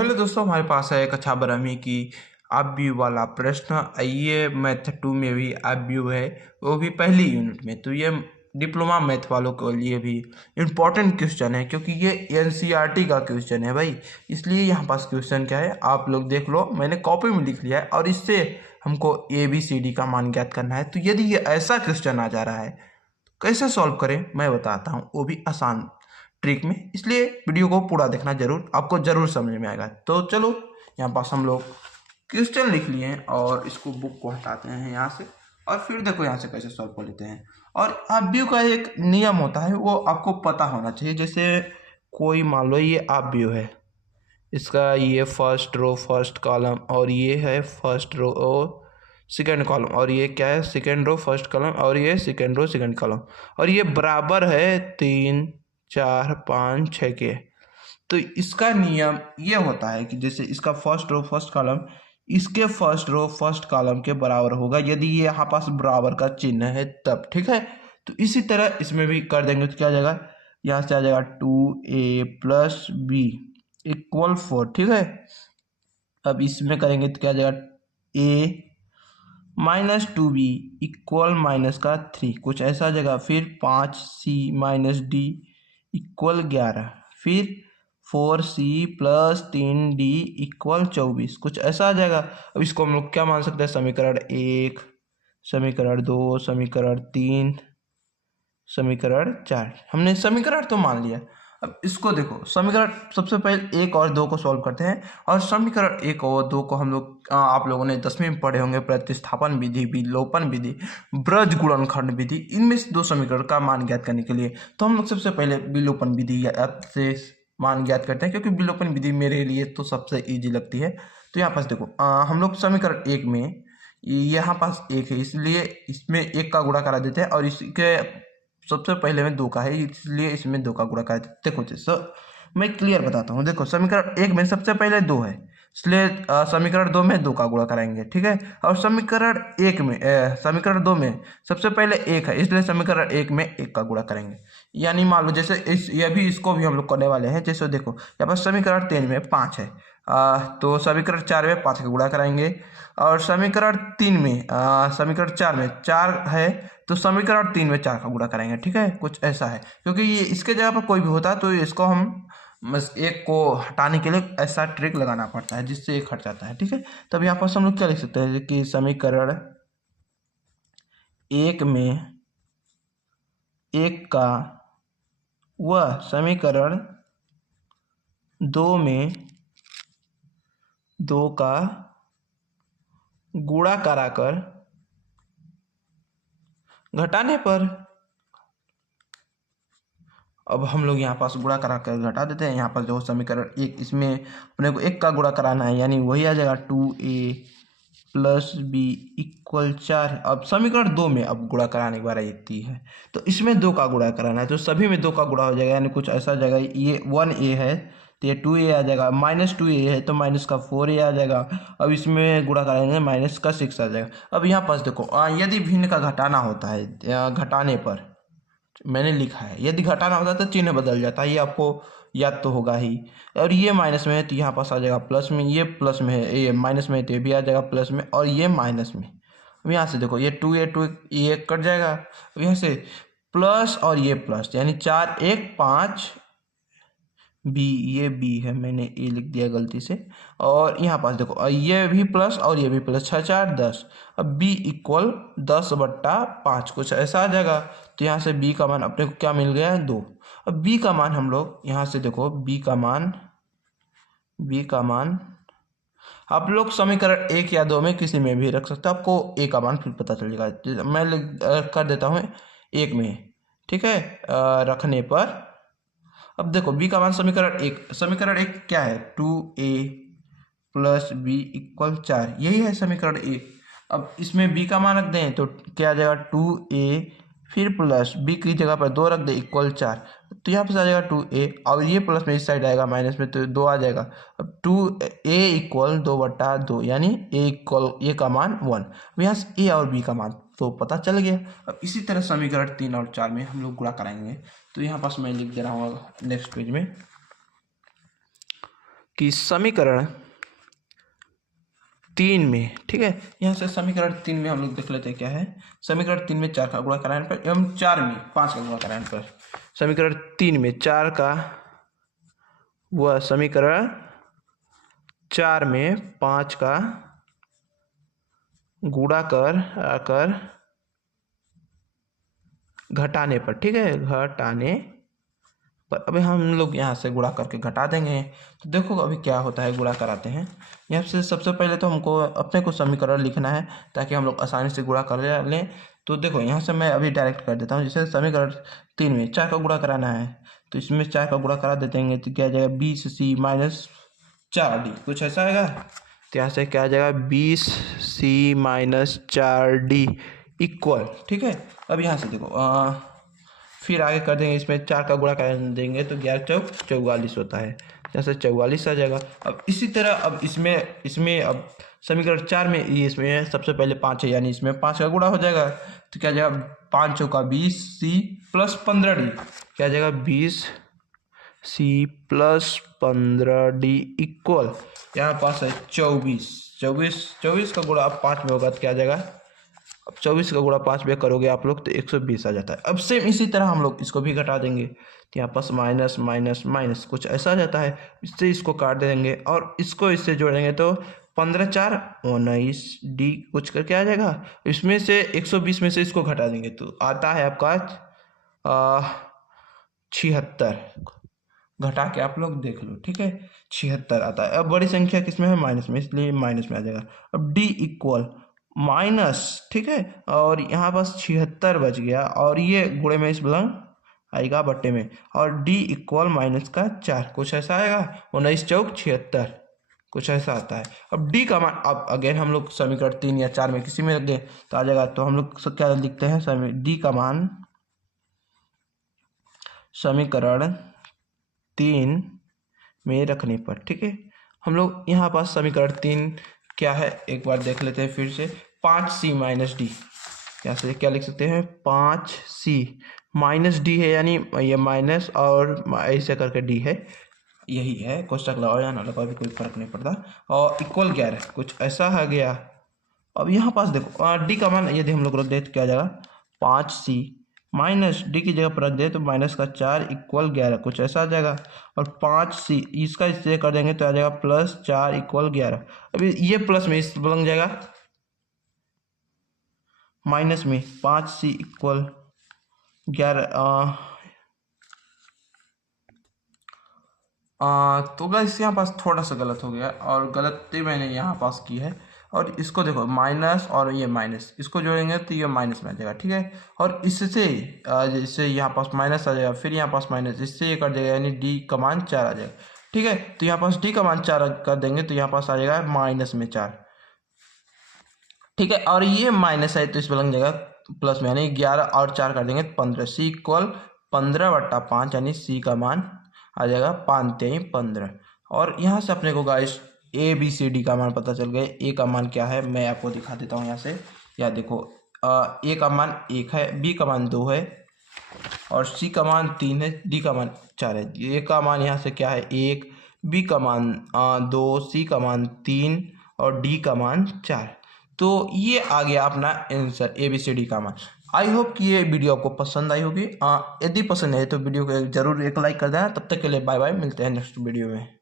Hello दोस्तों, हमारे पास है एक अच्छा ब्रह्मी की आप व्यू वाला प्रश्न। ये मैथ 2 में भी आप व्यू है, वो भी पहली यूनिट में। तो ये डिप्लोमा मैथ वालों के लिए भी इम्पोर्टेंट क्वेश्चन है, क्योंकि ये एनसीईआरटी का क्वेश्चन है भाई। इसलिए यहाँ पास क्वेश्चन क्या है आप लोग देख लो, मैंने कॉपी में लिख लिया है और इससे हमको ABCD का मान ज्ञात करना है। तो यदि ये ऐसा क्वेश्चन आ जा रहा है कैसे सॉल्व करें मैं बताता हूँ, वो भी आसान ट्रिक में। इसलिए वीडियो को पूरा देखना जरूर, आपको जरूर समझ में आएगा। तो चलो यहाँ पास हम लोग क्वेश्चन लिख लिए हैं और इसको बुक को हटाते हैं यहाँ से, और फिर देखो यहाँ से कैसे सॉल्व कर लेते हैं। और आप व्यू का एक नियम होता है, वो आपको पता होना चाहिए। जैसे कोई मान लो ये आप व्यू है, इसका ये फर्स्ट रो फर्स्ट कॉलम, और ये है फर्स्ट रो और सेकेंड कॉलम, और ये क्या है सेकेंड रो फर्स्ट कॉलम, और ये सेकेंड रो सेकेंड कॉलम, और ये बराबर है 3 4 5 6 के। तो इसका नियम ये होता है कि जैसे इसका फर्स्ट रो फर्स्ट कॉलम इसके फर्स्ट रो फर्स्ट कॉलम के बराबर होगा, यदि ये यहाँ पास बराबर का चिन्ह है तब, ठीक है। तो इसी तरह इसमें भी कर देंगे तो क्या आ जाएगा, यहाँ से आ जाएगा 2A+B = 4, ठीक है। अब इसमें करेंगे तो क्या आ जाएगा, A-2B = -3, कुछ ऐसा आ जाएगा। फिर 5C-D = 11, फिर 4C + 3D = 24, कुछ ऐसा आ जाएगा। अब इसको हम लोग क्या मान सकते हैं, समीकरण 1, समीकरण 2, समीकरण 3, समीकरण 4। हमने समीकरण तो मान लिया। अब इसको देखो, समीकरण सबसे पहले 1 और 2 को सॉल्व करते हैं। और समीकरण 1 और 2 को हम लोग आप लोगों ने 10वीं में पढ़े होंगे, प्रतिस्थापन विधि, विलोपन विधि, ब्रज गुणनखंड विधि। इनमें से 2 समीकरण का मान ज्ञात करने के लिए तो हम लोग सबसे पहले विलोपन विधि से मान ज्ञात करते हैं, क्योंकि विलोपन विधि मेरे लिए तो सबसे ईजी लगती है। तो यहाँ पास देखो, हम लोग समीकरण 1 में यहाँ पास 1 है, इसलिए इसमें 1 का गुणा करा देते हैं, और इसके सबसे पहले में 2 का है, इसलिए इसमें 2 का गुणा करा देते। देखो जैसे मैं क्लियर बताता हूँ। देखो समीकरण 1 में सबसे पहले 2 है, इसलिए समीकरण 2 में 2 का गुणा कराएंगे, ठीक है। और समीकरण 1 में समीकरण 2 में सबसे पहले 1 है, इसलिए समीकरण 1 में 1 का गुणा करेंगे। यानी मान लो जैसे इसको भी हम लोग करने वाले हैं। जैसे देखो यहाँ पर समीकरण 3 में 5 है, तो समीकरण 4 में 5 का गुणा कराएंगे। और समीकरण 3 में समीकरण 4 में 4 है, तो समीकरण 3 में 4 का गुणा कराएंगे, ठीक है। कुछ ऐसा है, क्योंकि ये इसके जगह पर कोई भी होता तो इसको हम बस 1 को हटाने के लिए ऐसा ट्रिक लगाना पड़ता है, जिससे 1 हट जाता है, ठीक है। तब यहाँ पर हम लोग क्या लिख सकते हैं कि समीकरण 1 में 1 का व समीकरण 2 में 2 का गुणा कराकर घटाने पर। अब हम लोग यहाँ पास गुणा करा कर घटा देते हैं। यहाँ पर जो समीकरण 1, इसमें अपने को 1 का गुणा कराना है, यानी वही आ जाएगा 2A+B = 4। अब समीकरण 2 में अब गुणा कराने की बारी आती है, तो इसमें 2 का गुणा कराना है, तो सभी में 2 का गुणा हो जाएगा, यानी कुछ ऐसा जाएगा। ये 1A है तो ये 2A आ जाएगा, -2A है तो माइनस का 4A आ जाएगा। अब इसमें गुणा कराएंगे माइनस का 6 आ जाएगा। अब यहाँ पास देखो, यदि भिन्न का घटाना होता है, घटाने पर मैंने लिखा है, यदि घटाना होता है तो चिन्ह बदल जाता है, ये आपको याद तो होगा ही। और ये माइनस में है तो यहाँ पास आ जाएगा प्लस में, ये प्लस में है, ये माइनस में है तो ये भी आ जाएगा प्लस में, और ये माइनस में। अब यहाँ से देखो ये 2A ये कट जाएगा। अब यहाँ से प्लस और ये प्लस, यानी 4 1 5 बी, ये बी है, मैंने ए लिख दिया गलती से। और यहाँ पास देखो ये भी प्लस और ये भी प्लस, 6 4 10। अब b = 10/5, कुछ ऐसा आ जाएगा। तो यहाँ से b का मान अपने को क्या मिल गया है, 2। अब b का मान हम लोग यहाँ से देखो, b का मान आप लोग समीकरण 1 या 2 में किसी में भी रख सकते हो, आपको a का मान फिर पता चल जाएगा। मैं कर देता हूँ 1 में, ठीक है, रखने पर। अब देखो b का मान समीकरण 1 क्या है, 2A+B = 4, यही है समीकरण 1। अब इसमें b का मान रख दें तो क्या आ जाएगा, 2A फिर प्लस b की जगह पर 2 रख दे = 4, तो यहाँ पर आ जाएगा 2A, और ये प्लस में इस साइड आएगा माइनस में तो 2 आ जाएगा। अब 2A = 2/2, यानी a का मान 1। अब यहाँ से a और b का मान तो पता चल गया। अब इसी तरह समीकरण 3 और 4 में हम लोग गुणा कराएंगे। तो यहाँ पास मैं लिख दे रहा हूँ नेक्स्ट पेज में कि समीकरण 3 में, ठीक है, यहाँ से समीकरण 3 में हम लोग देख लेते हैं क्या है। समीकरण 3 में 4 का गुणा कराने पर एवं 4 में 5 का गुणा कराने पर, समीकरण 3 में 4 का, वह समीकरण 4 में 5 का गुणा कर घटाने पर, ठीक है, घटाने पर अभी हम लोग यहाँ से गुणा करके घटा देंगे। तो देखो अभी क्या होता है, गुणा कराते हैं। यहाँ से सबसे पहले तो हमको अपने को समीकरण लिखना है ताकि हम लोग आसानी से गुणा कर लें। तो देखो यहाँ से मैं अभी डायरेक्ट कर देता हूँ। जैसे समीकरण 3 में 4 का गुणा कराना है तो इसमें 4 का गुणा करा देते हैं तो क्या आ जाएगा 20c माइनस 4d, कुछ ऐसा आएगा। तो यहाँ से क्या आ जाएगा 20c माइनस 4d इक्वल, ठीक है। अब यहाँ से देखो फिर आगे कर देंगे, इसमें 4 का गुणा कर देंगे तो 11 चौक 44 होता है, जैसे 44 आ जाएगा। अब इसी तरह अब इसमें अब समीकरण 4 में इसमें सबसे पहले 5 है, यानी इसमें 5 का गुणा हो जाएगा तो क्या जाएगा 5 चौका 20c प्लस 15d, क्या जाएगा 20c प्लस 15d इक्वल, यहाँ पास है 24 का गुणा अब 5 में होगा तो क्या आ जाएगा, अब 24 का गुणा 5 में करोगे आप लोग तो 120 आ जाता है। अब सेम इसी तरह हम लोग इसको भी घटा देंगे तो यहाँ पास माइनस माइनस माइनस कुछ ऐसा आ जाता है। इससे इसको काट देंगे और इसको इससे जोड़ेंगे तो 15 4 19d कुछ करके आ जाएगा। इसमें से 120 में से इसको घटा देंगे तो आता है आपका 76, घटा के आप लोग देख लो, ठीक है, 76 आता है। अब बड़ी संख्या किसमें है, माइनस में, इसलिए माइनस में आ जाएगा। अब d इक्वल माइनस, ठीक है, और यहाँ पास 76 बच गया और ये गुणे में इस बलंग आएगा बट्टे में, और d इक्वल माइनस का 4 कुछ ऐसा आएगा, 19 चौक 76 कुछ ऐसा आता है। अब d का मान, अब अगेन हम लोग समीकरण 3 या 4 में किसी में लग गए तो आ जाएगा। तो हम लोग क्या लिखते हैं, d का मान समीकरण 3 में रखने पर, ठीक है। हम लोग यहाँ पास समीकरण 3 क्या है एक बार देख लेते हैं फिर से। 5c माइनस डी, यहाँ से क्या लिख सकते हैं 5c माइनस डी है, यानी ये माइनस और ऐसे करके डी है, यही है, कोष्टक लगाओ या ना लगाओ भी कोई फर्क नहीं पड़ता, और इक्वल 11 कुछ ऐसा आ गया। अब यहाँ पास देखो डी का मान यदि हम लोग रख दे तो क्या आ जाएगा 5c माइनस डी की जगह पर रख दे तो माइनस का 4 इक्वल 11 कुछ ऐसा आ जाएगा, और 5c इसका इससे कर देंगे तो आ जाएगा प्लस 4 इक्वल 11। अभी ये प्लस में इस बन जाएगा माइनस में 5c इक्वल 11। तो गाइस यहाँ पास थोड़ा सा गलत हो गया और गलती मैंने यहाँ पास की है। और इसको देखो माइनस और ये माइनस इसको जोड़ेंगे तो ये माइनस में आ जाएगा, ठीक है। और इससे जैसे यहाँ पास माइनस आ जाएगा, फिर यहाँ पास माइनस, इससे ये कर देगा, यानी डी का मान 4 आ जाएगा, ठीक है। तो यहाँ पास डी का मान 4 कर देंगे तो यहाँ पास आ जाएगा माइनस में 4, ठीक है। और ये माइनस है तो इस पर लग जाएगा प्लस में, यानी 11 और 4 कर देंगे 15, सी इक्वल 15/5, यानी सी का मान आ जाएगा 5 × 15। और यहाँ से अपने को guys A B C D का मान पता चल गया। ए का मान क्या है मैं आपको दिखा देता हूँ यहाँ से। या देखो ए का मान 1 है, बी का मान 2 है, और सी का मान 3 है, डी का मान 4 है। ए का मान यहाँ से क्या है 1, बी का मान 2, सी का मान 3 और डी का मान 4। तो ये आ गया अपना answer A B C D का मान। आई होप कि ये वीडियो आपको पसंद आई होगी। यदि पसंद है तो वीडियो को जरूर एक लाइक कर देना। तब तक के लिए बाय बाय, मिलते हैं नेक्स्ट वीडियो में।